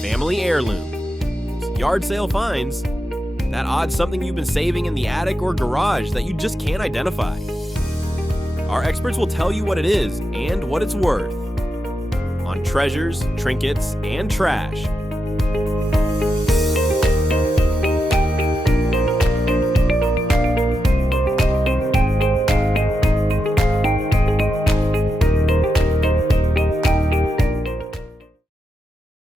family heirlooms, yard sale finds, that odd something you've been saving in the attic or garage that you just can't identify. Our experts will tell you what it is and what it's worth on Treasures, Trinkets, and Trash.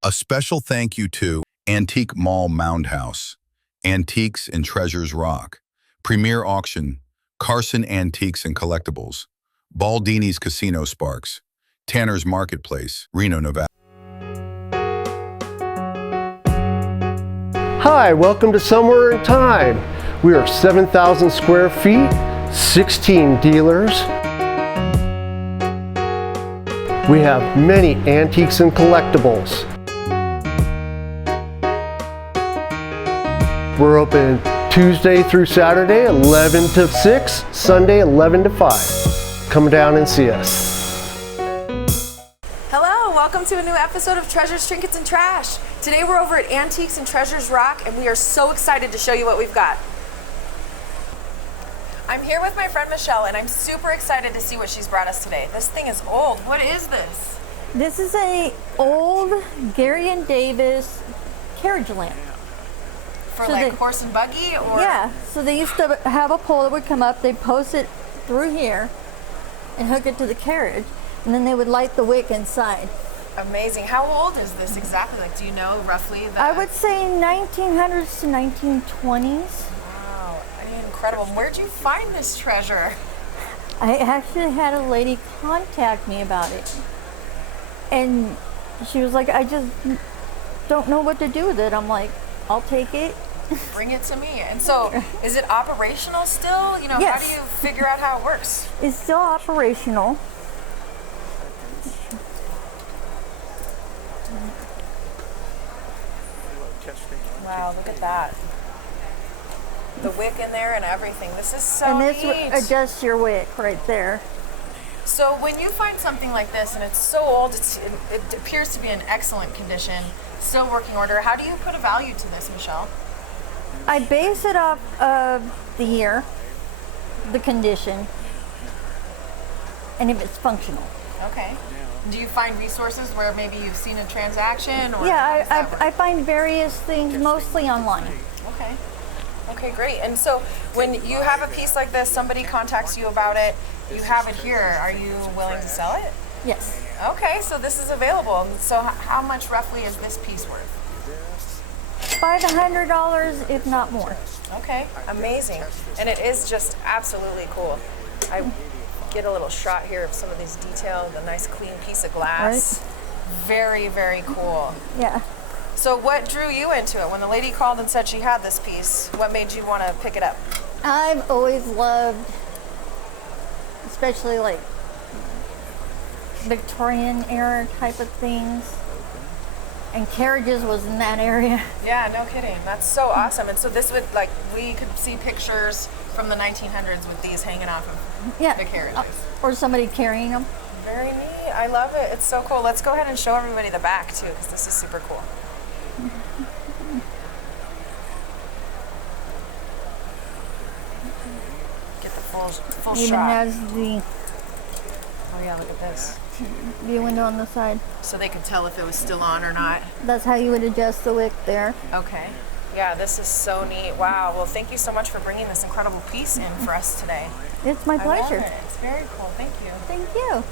A special thank you to Antique Mall Mound House, Antiques and Treasures Rock, Premier Auction, Carson Antiques and Collectibles, Baldini's Casino Sparks, Tanner's Marketplace, Reno, Nevada. Hi, welcome to Somewhere in Time. We are 7,000 square feet, 16 dealers. We have many antiques and collectibles. We're open Tuesday through Saturday, 11 to 6, Sunday, 11 to 5. Come down and see us. Hello, welcome to a new episode of Treasures, Trinkets, and Trash. Today we're over at Antiques and Treasures Rock, and we are so excited to show you what we've got. I'm here with my friend Michelle, and I'm super excited to see what she's brought us today. This thing is old. What is this? This is a old Gary and Davis carriage lamp. For like horse and buggy, or? Yeah, so they used to have a pole that would come up, they'd post it through here and hook it to the carriage, and then they would light the wick inside. Amazing. How old is this exactly? Like, do you know roughly? I would say 1900s to 1920s. Wow, I mean, incredible. Where'd you find this treasure? I actually had a lady contact me about it, and she was like, I just don't know what to do with it. I'm like, I'll take it. Bring it to me. And so, is it operational still? You know, Yes. How do you figure out how it works? It's still operational. Wow, look at that. The wick in there and everything. This is so And this neat. adjusts your wick right there. So when you find something like this and it's so old, it appears to be in excellent condition, still working order, how do you put a value to this, Michelle? I base it off of the year, the condition, and if it's functional. Okay. Do you find resources where maybe you've seen a transaction? Or how does Yeah, that work? I find various things mostly online. Okay. Okay, great. And so when you have a piece like this, somebody contacts you about it, you have it here. Are you willing to sell it? Yes. Okay, so this is available. So how much roughly is this piece worth? $500, if not more. Okay, amazing. And it is just absolutely cool. I get a little shot here of some of these details, a nice clean piece of glass. Right. Very, very cool. Yeah. So what drew you into it? When the lady called and said she had this piece, what made you want to pick it up? I've always loved, especially like Victorian era type of things. And carriages was in that area. Yeah, no kidding. That's so awesome. And so this would, like, we could see pictures from the 1900s with these hanging off of the carriages. Or somebody carrying them. Very neat. I love it. It's so cool. Let's go ahead and show everybody the back, too, because this is super cool. Get the full Even shot. has the Oh, yeah, look at this. view window on the side. So they could tell if it was still on or not. That's how you would adjust the wick there. Okay. Yeah, this is so neat. Wow. Well, thank you so much for bringing this incredible piece in for us today. It's my pleasure. I love it. It's very cool. Thank you. Thank you.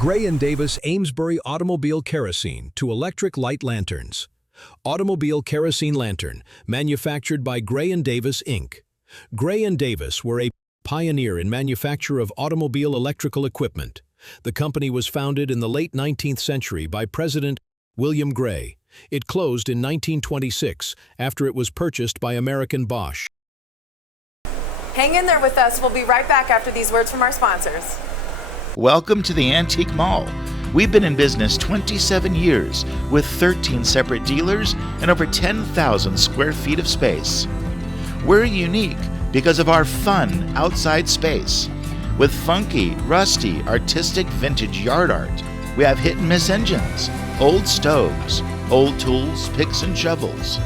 Gray & Davis Amesbury Automobile Kerosene to electric light lanterns. Automobile kerosene lantern, manufactured by Gray & Davis, Inc. Gray & Davis were a pioneer in manufacture of automobile electrical equipment. The company was founded in the late 19th century by President William Gray. It closed in 1926 after it was purchased by American Bosch. Hang in there with us. We'll be right back after these words from our sponsors. Welcome to the Antique Mall. We've been in business 27 years with 13 separate dealers and over 10,000 square feet of space. We're unique because of our fun outside space. With funky, rusty, artistic vintage yard art, we have hit and miss engines, old stoves, old tools, picks and shovels.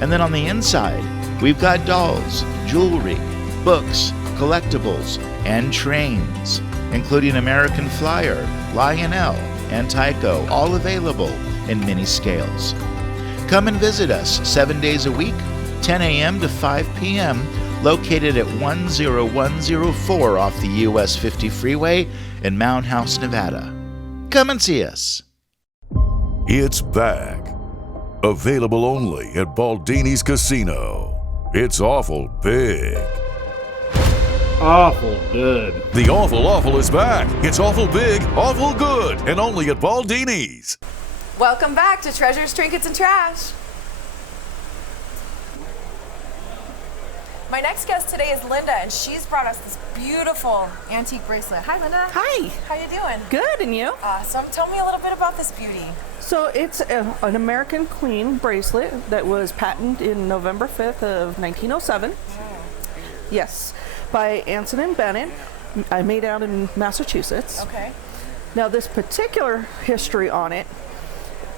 And then on the inside, we've got dolls, jewelry, books, collectibles, and trains, including American Flyer, Lionel, and Tyco, all available in mini scales. Come and visit us 7 days a week, 10 a.m. to 5 p.m., located at 10104 off the US 50 freeway in Mound House, Nevada. Come and see us. It's back. Available only at Baldini's Casino. It's awful big. Awful good. The awful is back. It's awful big, awful good, and only at Baldini's. Welcome back to Treasures, Trinkets, and Trash. My next guest today is Linda, and she's brought us this beautiful antique bracelet. Hi, Linda. Hi. How you doing? Good, and you? Awesome. Tell me a little bit about this beauty. So it's an American Queen bracelet that was patented in November 5th of 1907. Yes, by Anson and Bennett. I made it out in Massachusetts. Okay. Now this particular history on it,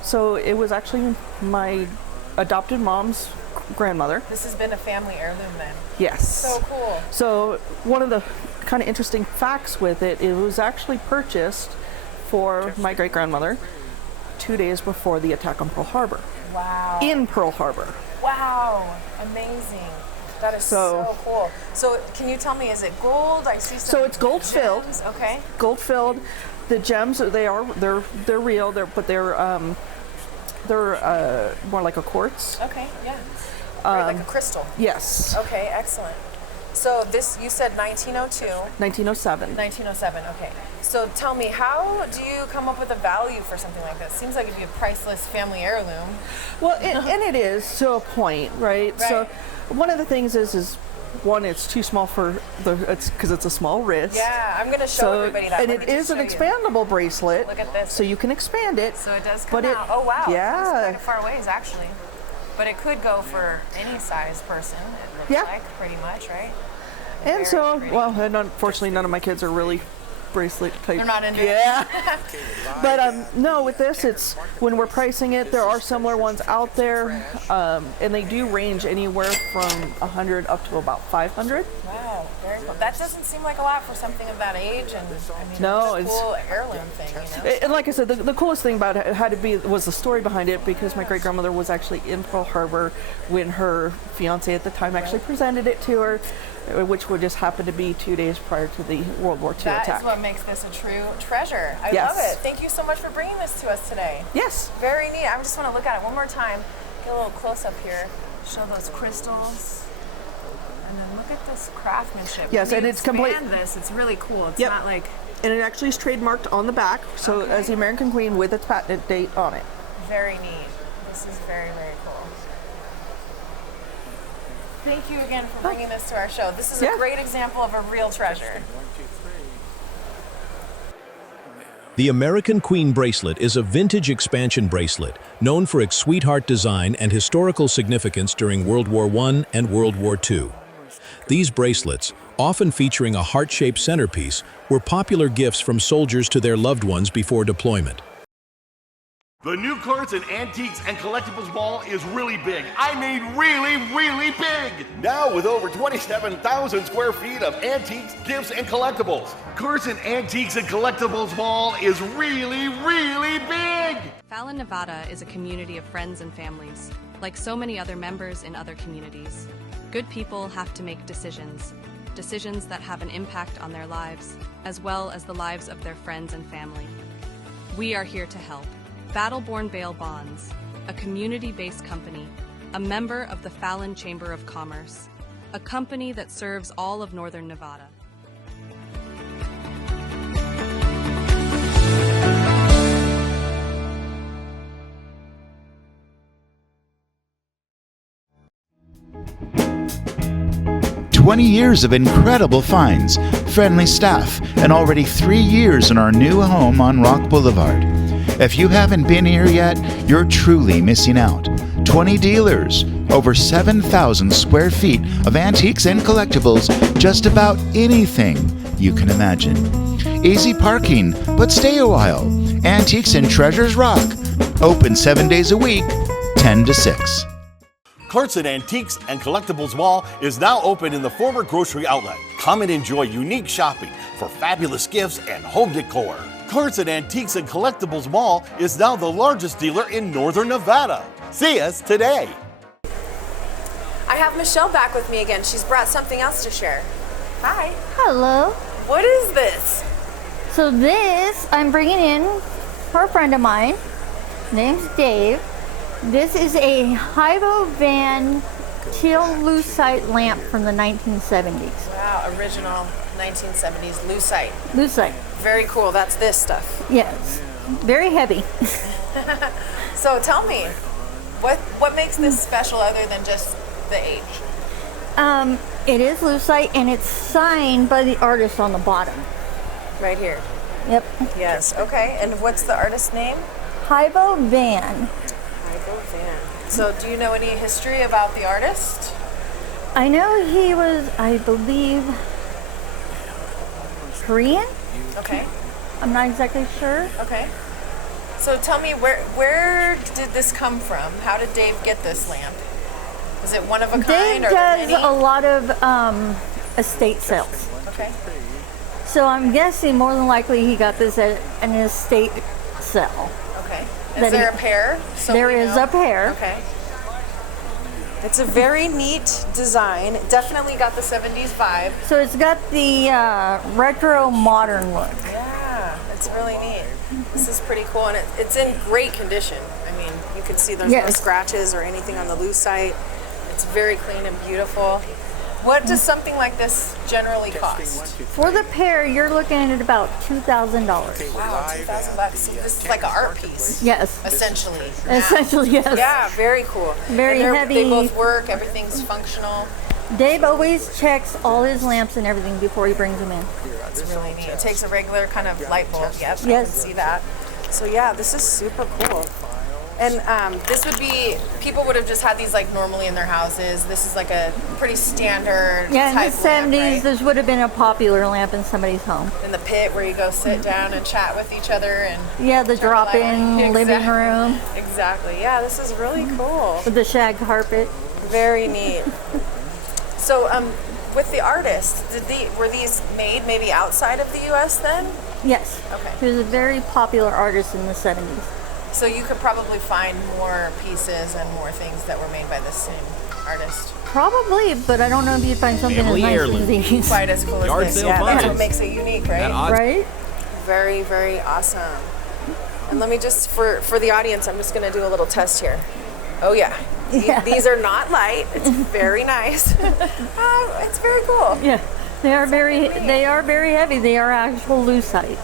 so it was actually my adopted mom's grandmother. This has been a family heirloom then. Yes. So cool. So one of the kind of interesting facts with it, it was actually purchased for my great-grandmother 2 days before the attack on Pearl Harbor. Wow. In Pearl Harbor. Wow. Amazing. That is so cool. So can you tell me, is it gold? I see some. So it's gold filled. Okay. Gold filled. The gems, they're real. But they're more like a quartz. Okay. Yeah. Like a crystal. Yes. Okay. Excellent. So this, you said 1902. 1907. 1907. Okay. So tell me, how do you come up with a value for something like this? Seems like it'd be a priceless family heirloom. Well, and it is to a point, right? So one of the things is one, it's too small for because it's a small wrist. Yeah, I'm going to show everybody that. And it is an expandable bracelet. Look at this. So you can expand it. So it does come out. Oh wow. Yeah. It's quite a far ways actually. But it could go for any size person, it looks like, pretty much, right? And so, well, and unfortunately none of my kids are really bracelet type. They're not into it. Yeah. But no, with this, it's when we're pricing it, there are similar ones out there, and they do range anywhere from 100 up to about 500. Wow, very cool. That doesn't seem like a lot for something of that age, and I mean, no, it's a cool heirloom thing, you know. And like I said, the coolest thing about it had to be was the story behind it, because my great grandmother was actually in Pearl Harbor when her fiance at the time actually presented it to her, which would just happen to be 2 days prior to the World War II attack. That is what makes this a true treasure. I love it. Thank you so much for bringing this to us today. Yes. Very neat. I just want to look at it one more time. Get a little close up here. Show those crystals. And then look at this craftsmanship. Yes, and it's complete. This, it's really cool. It's not like. And it actually is trademarked on the back, so as the American Queen with its patent date on it. Very neat. This is very, very cool. Thank you again for bringing this to our show. This is a great example of a real treasure. The American Queen bracelet is a vintage expansion bracelet known for its sweetheart design and historical significance during World War I and World War II. These bracelets, often featuring a heart-shaped centerpiece, were popular gifts from soldiers to their loved ones before deployment. The new Cards and Antiques and Collectibles Mall is really big. I mean really, really big! Now with over 27,000 square feet of antiques, gifts, and collectibles. Cards and Antiques and Collectibles Mall is really, really big! Fallon, Nevada is a community of friends and families, like so many other members in other communities. Good people have to make decisions that have an impact on their lives, as well as the lives of their friends and family. We are here to help. Battleborn Bail Bonds, a community-based company, a member of the Fallon Chamber of Commerce, a company that serves all of Northern Nevada. "20 years of incredible finds, friendly staff, and already 3 years in our new home on Rock Boulevard. If you haven't been here yet, you're truly missing out. 20 dealers, over 7,000 square feet of antiques and collectibles, just about anything you can imagine. Easy parking, but stay a while. Antiques and Treasures rock. Open 7 days a week, 10 to 6. Carts and Antiques and Collectibles Mall is now open in the former grocery outlet. Come and enjoy unique shopping for fabulous gifts and home decor. Carts and Antiques and Collectibles Mall is now the largest dealer in Northern Nevada. See us today. I have Michelle back with me again. She's brought something else to share. Hi. Hello. What is this? So this, I'm bringing in for a friend of mine. Name's Dave. This is a Hyvo Van teal lucite lamp from the 1970s. Wow, original 1970s lucite. Lucite. Very cool. That's this stuff. Yes. Very heavy. So tell me, what makes this special other than just the age? It is lucite and it's signed by the artist on the bottom. Right here. Yep. Yes. Okay. And what's the artist's name? Hyvo Van. Hyvo Van. So do you know any history about the artist? I know he was, I believe, Korean? Okay. I'm not exactly sure. Okay. So tell me, where did this come from? How did Dave get this lamp? Was it one of a kind? Dave or does many? a lot of estate sales. Okay. So I'm guessing more than likely he got this at an estate sale. Okay. Is there a pair? So there is a pair. Okay. It's a very neat design. It definitely got the 70s vibe. So it's got the retro modern look. Yeah, it's really neat. This is pretty cool, and it's in great condition. I mean, you can see there's no scratches or anything on the lucite. It's very clean and beautiful. What does something like this generally cost? For the pair, you're looking at about $2,000. Wow, $2,000. So this is like an art piece. Yes. Essentially. Essentially, yes. Yeah, very cool. Very heavy. They both work. Everything's functional. Dave always checks all his lamps and everything before he brings them in. That's really neat. It takes a regular kind of light bulb. Yep, yes. I can see that. So yeah, this is super cool. And this would be, people would have just had these like normally in their houses. This is like a pretty standard Yeah, type in the 70s, lamp, right? this would have been a popular lamp in somebody's home. In the pit where you go sit down and chat with each other and yeah, the drop-in living room. Exactly. Yeah, this is really cool. With the shag carpet. Very neat. So, with the artist, were these made maybe outside of the U.S. then? Yes. Okay. He was a very popular artist in the 70s. So you could probably find more pieces and more things that were made by the same artist. Probably, but I don't know if you'd find something Family as nice heirloom. as these. Quite as cool Yard as this. sale Yeah, that's what finds. makes it unique, right? Right? Very, very awesome. And let me just, for the audience, I'm just going to do a little test here. Oh yeah. These are not light. It's very nice. It's very cool. Yeah, they are very heavy. They are actual lucite.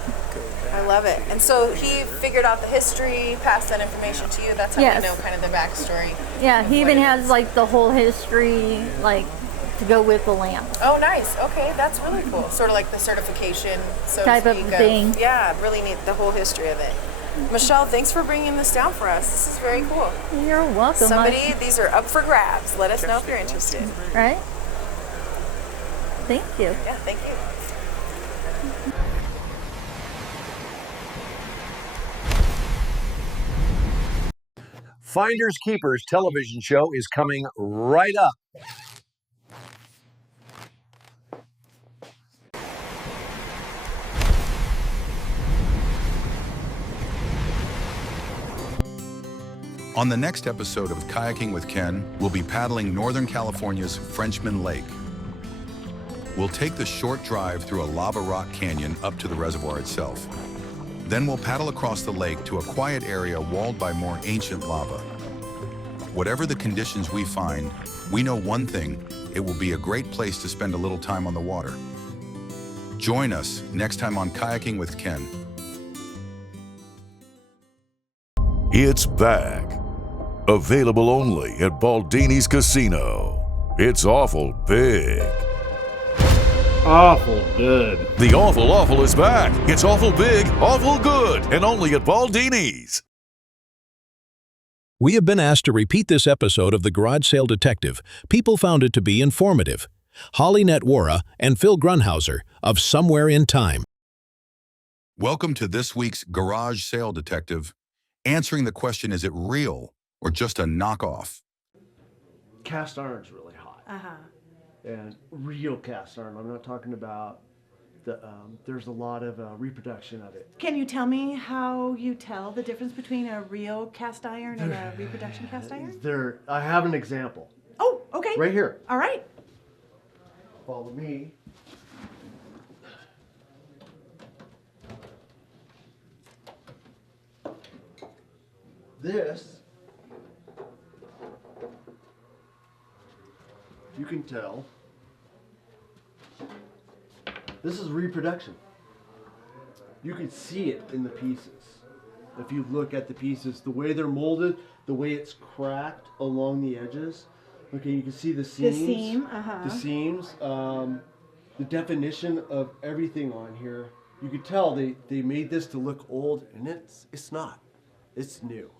I love it. And so he figured out the history, passed that information to you. That's how Yes. we know kind of the backstory. Yeah, he even has like the whole history, like to go with the lamp. Oh, nice. Okay, that's really cool. Sort of like the certification, so Type to of speak. thing. Yeah, really neat. The whole history of it. Michelle, thanks for bringing this down for us. This is very cool. You're welcome. Somebody, these are up for grabs. Let us know if you're interested. Right? Thank you. Yeah, thank you. Finders Keepers television show is coming right up. On the next episode of Kayaking with Ken, we'll be paddling Northern California's Frenchman Lake. We'll take the short drive through a lava rock canyon up to the reservoir itself. Then we'll paddle across the lake to a quiet area walled by more ancient lava. Whatever the conditions we find, we know one thing: it will be a great place to spend a little time on the water. Join us next time on Kayaking with Ken. It's back. Available only at Baldini's Casino. It's awful big. Awful good. The awful awful is back. It's awful big, awful good, and only at Baldini's. We have been asked to repeat this episode of The Garage Sale Detective. People found it to be informative. Holly Netwara and Phil Grunhauser of Somewhere in Time. Welcome to this week's Garage Sale Detective, answering the question, is it real or just a knockoff? Cast iron's really hot. And real cast iron. I'm not talking about there's a lot of reproduction of it. Can you tell me how you tell the difference between a real cast iron and a reproduction cast iron? I have an example. Oh, okay. Right here. All right. Follow me. This, you can tell, this is reproduction. You can see it in the pieces. If you look at the pieces, the way they're molded, the way it's cracked along the edges. Okay, you can see the seams. The seam, The seams, the definition of everything on here. You could tell they made this to look old, and it's not. It's new.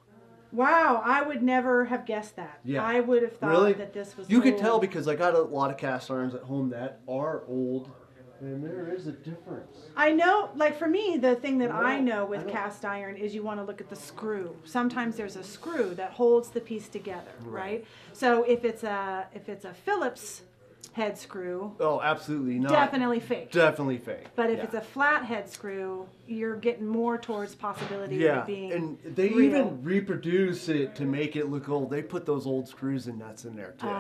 Wow, I would never have guessed that. Yeah. I would have thought that this was You could old. tell because I got a lot of cast irons at home that are old, and there is a difference. I know, like for me, the thing that I know with cast iron is you want to look at the screw. Sometimes there's a screw that holds the piece together, right? So if it's a Phillips head screw, oh, absolutely not. definitely fake. Definitely fake. But if it's a flat head screw, you're getting more towards possibility of it being and they real. even reproduce it to make it look old. They put those old screws and nuts in there too.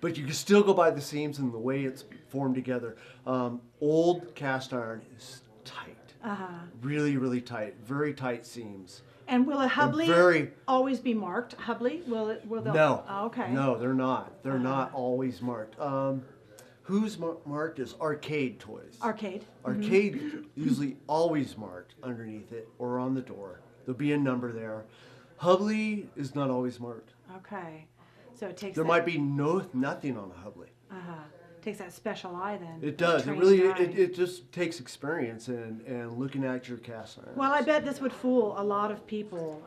But you can still go by the seams and the way it's formed together. Old cast iron is tight. Really, really tight. Very tight seams. And will a Hubley always be marked? Hubley? Will they? No. Oh, okay. No, they're not. They're not always marked. Who's marked is arcade toys. Arcade. Arcade usually always marked underneath it or on the door. There'll be a number there. Hubley is not always marked. Okay. So it takes. There might be nothing on a Hubley. Takes that special eye then. It does. It really. It just takes experience and looking at your cast iron. Well, I bet this would fool a lot of people.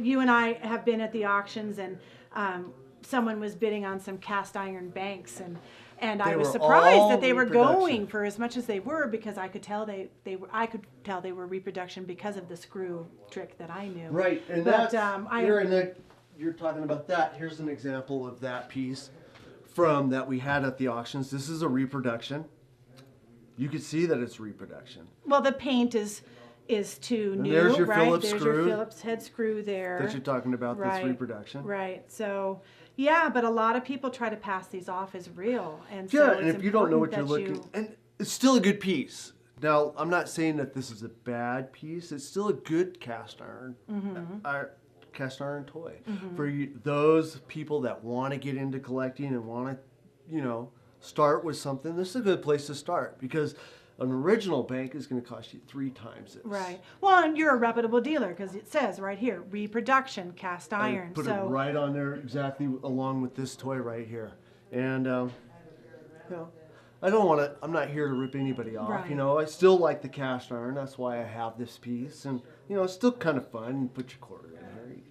You and I have been at the auctions, and someone was bidding on some cast iron banks, and I was surprised that they were going for as much as they were, because I could tell I could tell they were reproduction because of the screw trick that I knew. Right, and but, that's you're talking about that. Here's an example of that piece from that we had at the auctions. This is a reproduction. You can see that it's reproduction. Well, the paint is too new, there's your right? Phillips there's screw your Phillips head screw there. That you're talking about, this reproduction. Right. So, yeah, but a lot of people try to pass these off as real. And yeah, so and if you don't know what you're looking, and it's still a good piece. Now, I'm not saying that this is a bad piece. It's still a good cast iron. Cast iron toy for those people that want to get into collecting and want to, start with something. This is a good place to start, because an original bank is going to cost you 3 times this. Right. Well, and you're a reputable dealer, because it says right here, reproduction cast iron. Put it right on there, exactly along with this toy right here. And I don't want to. I'm not here to rip anybody off. Right. I still like the cast iron. That's why I have this piece, and it's still kind of fun. You put your quarter in here.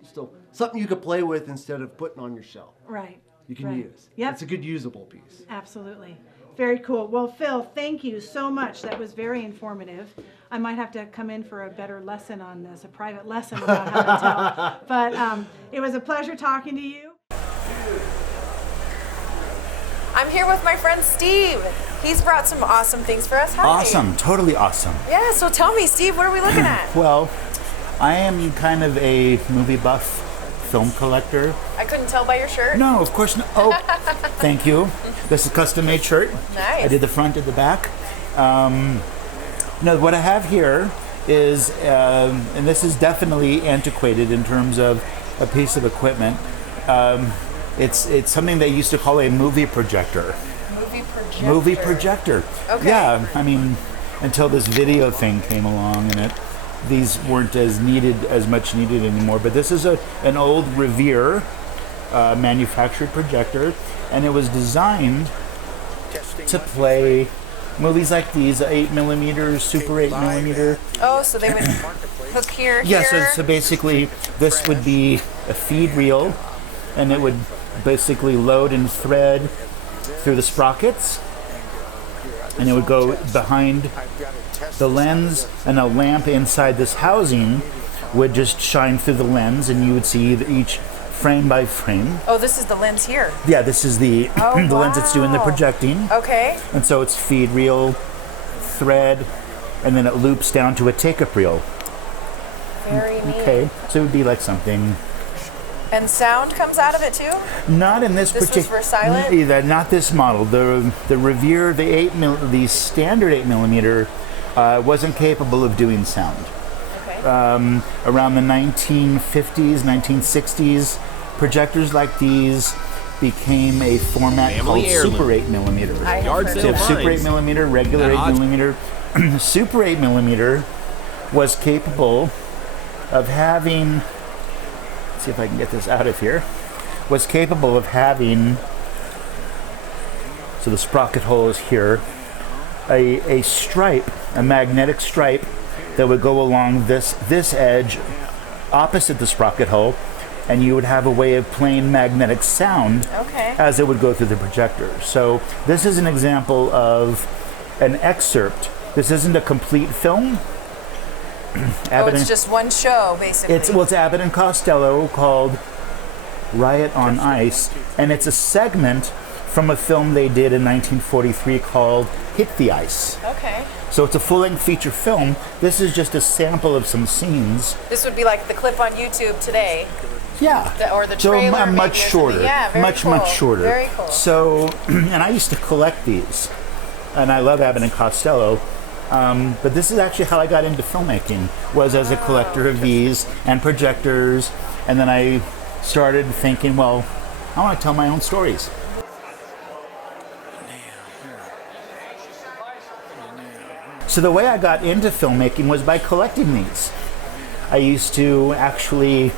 Still something you could play with instead of putting on your shelf. Right. You can use. Yep. It's a good usable piece. Absolutely. Very cool. Well, Phil, thank you so much. That was very informative. I might have to come in for a better lesson on this, a private lesson about how to tell. But it was a pleasure talking to you. I'm here with my friend Steve. He's brought some awesome things for us. Hi. Awesome, totally awesome. Yeah, so tell me, Steve, what are we looking at? Well, I am kind of a movie buff film collector. I couldn't tell by your shirt. No, of course not. Oh, thank you. This is a custom-made shirt. Nice. I did the front and the back. No, what I have here is, and this is definitely antiquated in terms of a piece of equipment. It's something they used to call a movie projector. Movie projector. Movie projector. Okay. Yeah, I mean, until this video thing came along, and these weren't as much needed anymore. But this is an old Revere manufactured projector, and it was designed to play movies like these, 8mm, Super 8mm. Oh, so they would hook here. Yeah, so basically this would be a feed reel, and it would basically load and thread through the sprockets, and it would go behind the lens, and a lamp inside this housing would just shine through the lens, and you would see each frame by frame. Oh, this is the lens here. Yeah, this is the Oh, the lens that's doing the wow. projecting. Okay. And so it's feed reel, thread, and then it loops down to a take-up reel. Very neat. Okay, so it would be like something. And sound comes out of it too? Not in this This was particular. for silent? Not this model. The Revere, the standard 8mm, wasn't capable of doing sound. Okay. Around the 1950s, 1960s, projectors like these became a format Family called heirloom. Super 8mm. I have Yard heard sale of So that. Super finds. 8mm, regular At odds. 8mm. Super 8mm was capable of having, let's see if I can get this out of here, was capable of having, so the sprocket hole is here, a stripe, a magnetic stripe that would go along this edge opposite the sprocket hole, and you would have a way of playing magnetic sound Okay. as it would go through the projector. So this is an example of an excerpt. This isn't a complete film. Oh, it's just one show, basically. It's Abbott and Costello called Riot on Ice, and it's a segment from a film they did in 1943 called Hit the Ice. Okay. So it's a full-length feature film. This is just a sample of some scenes. This would be like the clip on YouTube today. Yeah. Or the So trailer. maybe, much or something. shorter. Yeah, very much, cool. much shorter. Very cool. So, and I used to collect these, and I love Abbott and Costello. But this is actually how I got into filmmaking, was as a collector of these and projectors, and then I started thinking, well, I want to tell my own stories. So the way I got into filmmaking was by collecting these. I used to actually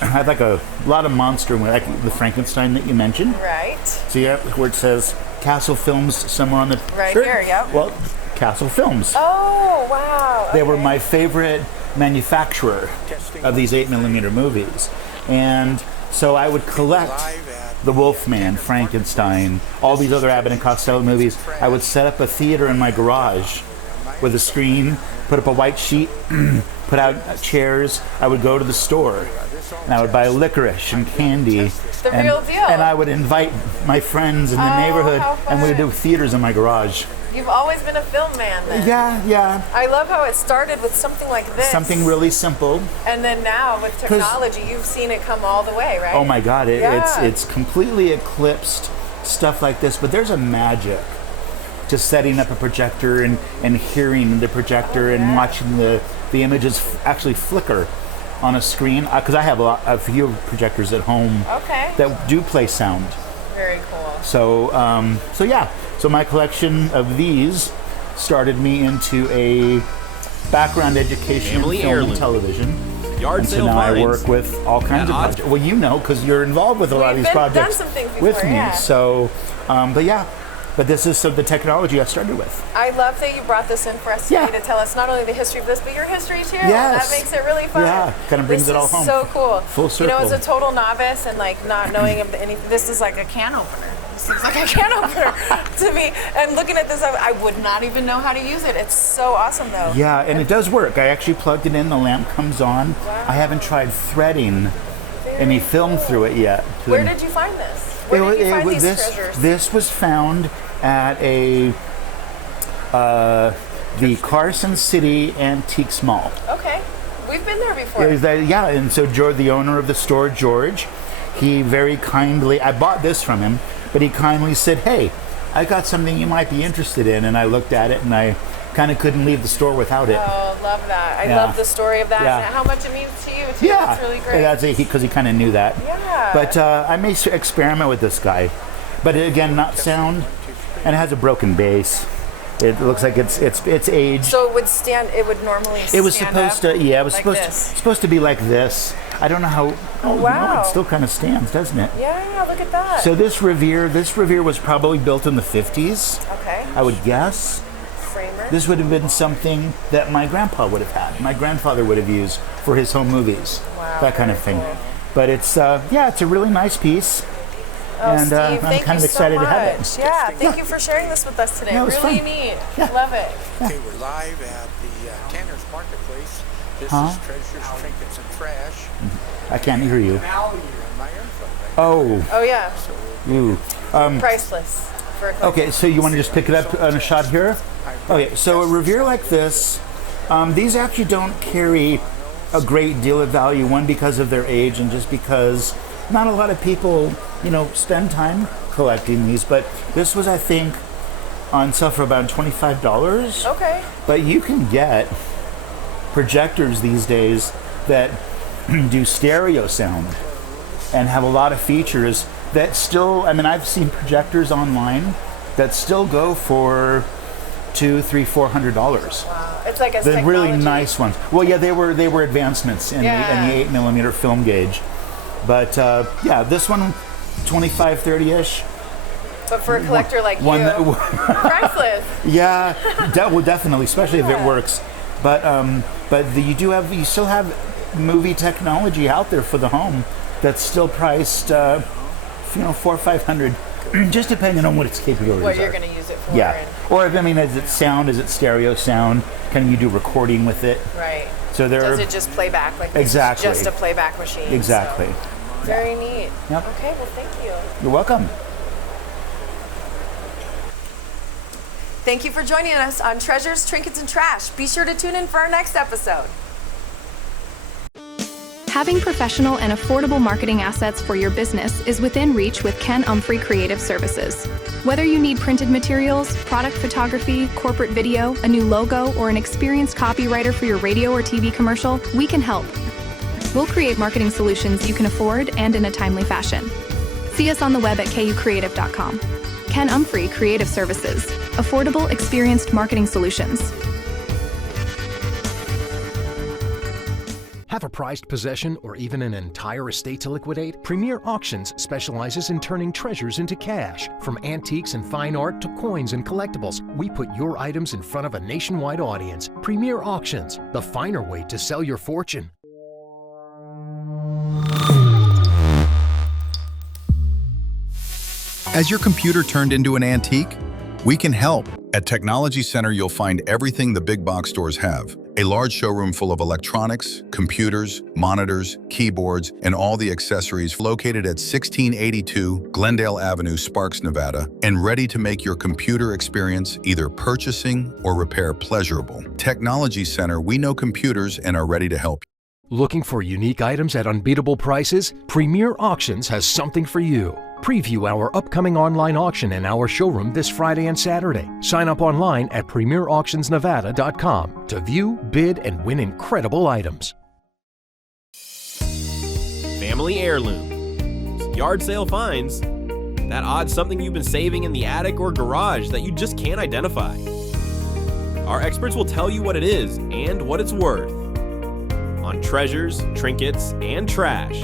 have like a lot of monster, like the Frankenstein that you mentioned. Right. See where it says Castle Films somewhere on the Right shirt? here, yep. Well, Castle Films. Oh, wow. They were okay. my favorite manufacturer of these 8mm movies. And so I would collect The Wolfman, Frankenstein, all these other Abbott and Costello movies. I would set up a theater in my garage with a screen, put up a white sheet, put out chairs. I would go to the store and I would buy licorice and candy. The real deal. And I would invite my friends in the neighborhood, how and we would fun. do theaters in my garage. You've always been a film man then. Yeah. I love how it started with something like this. Something really simple. And then now with technology, you've seen it come all the way, right? Oh my God, Yeah. it's completely eclipsed stuff like this, but there's a magic to setting up a projector and hearing the projector and watching the images actually flicker on a screen. Because I have a few projectors at home that do play sound. Very cool. So, so my collection of these started me into a background education Family in film heirloom. and television. Yard And so sale now I finds. work with all kinds At of odds. projects. Well, you know, because you're involved with a lot of these done projects some things with before, me. yeah. So, but this is the technology I started with. I love that you brought this in for us today to tell us not only the history of this, but your history too. Yes. That makes it really fun. Yeah, kind of brings this it all is home. So cool. Full You know, as circle. a total novice and like not knowing any, this is like a can opener. This is like a can opener to me. And looking at this, I would not even know how to use it. It's so awesome though. Yeah, and it does work. I actually plugged it in. The lamp comes on. I haven't tried threading any film through it yet. Where did you find this? Where did you find these treasures? This was found at the Carson City Antiques Mall. Okay. We've been there before. And so George, the owner of the store, George, he very kindly, I bought this from him, but he kindly said, hey, I got something you might be interested in. And I looked at it and I kind of couldn't leave the store without it. Oh, love that. I Yeah. love the story of that Yeah. and how much it means to you too. That's really great. That's because he kind of knew that. Yeah. But I may experiment with this guy. But again, not sound, and it has a broken base. It looks like it's aged. So it would stand. It would normally. It was stand supposed up to. Yeah, it was like supposed to be like this. I don't know how. Oh wow. No, it still kind of stands, doesn't it? Yeah, look at that. So this Revere was probably built in the 50s. Okay. I would guess. Framer. This would have been something that my grandpa would have had. My grandfather would have used for his home movies. Wow, that kind of thing. cool. But it's it's a really nice piece. Oh, And Steve, I'm thank kind you of excited so to have much. it. Yeah, thank you for sharing this with us today. Yeah, it was really fun. neat. Yeah. Love it. Okay, we're live at the Tanner's Marketplace This Huh? is treasures, trinkets, and trash. I can't hear you. Value in my info. Oh. Oh yeah. Ooh. Priceless for a collector. Okay, so you want to just pick it up on a shot here? Okay, so a revere like this, these actually don't carry a great deal of value. One, because of their age, and just because not a lot of people, spend time collecting these. But this was, I think, on sale for about $25. Okay. But you can get projectors these days that do stereo sound and have a lot of features that still, I've seen projectors online that still go for $200, $300, $400. Wow. It's like a the technology. really nice ones. Well, yeah, they were advancements in the 8mm film gauge. But this one, 25, 30-ish. But for a collector like one you, priceless. Yeah, definitely, especially if it works. But you still have movie technology out there for the home that's still priced, $400 or $500, just depending on what its capabilities What you're are. going to use it for. Yeah. Or is it sound? Is it stereo sound? Can you do recording with it? Right. So does it just play back like exactly just a playback machine? Exactly. So. Very neat. Yep. Okay, well, thank you. You're welcome. Thank you for joining us on Treasures, Trinkets, and Trash. Be sure to tune in for our next episode. Having professional and affordable marketing assets for your business is within reach with Ken Umphrey Creative Services. Whether you need printed materials, product photography, corporate video, a new logo, or an experienced copywriter for your radio or TV commercial, we can help. We'll create marketing solutions you can afford and in a timely fashion. See us on the web at kucreative.com. Ken Umphrey Creative Services. Affordable, experienced marketing solutions. Have a prized possession or even an entire estate to liquidate? Premier Auctions specializes in turning treasures into cash. From antiques and fine art to coins and collectibles, we put your items in front of a nationwide audience. Premier Auctions, the finer way to sell your fortune. Has your computer turned into an antique? We can help. At Technology Center, you'll find everything the big box stores have. A large showroom full of electronics, computers, monitors, keyboards, and all the accessories located at 1682 Glendale Avenue, Sparks, Nevada, and ready to make your computer experience either purchasing or repair pleasurable. Technology Center, we know computers and are ready to help you. Looking for unique items at unbeatable prices? Premier Auctions has something for you. Preview our upcoming online auction in our showroom this Friday and Saturday. Sign up online at premierauctionsnevada.com to view, bid, and win incredible items. Family heirloom, yard sale finds, that odd something you've been saving in the attic or garage that you just can't identify. Our experts will tell you what it is and what it's worth on Treasures, Trinkets, and Trash.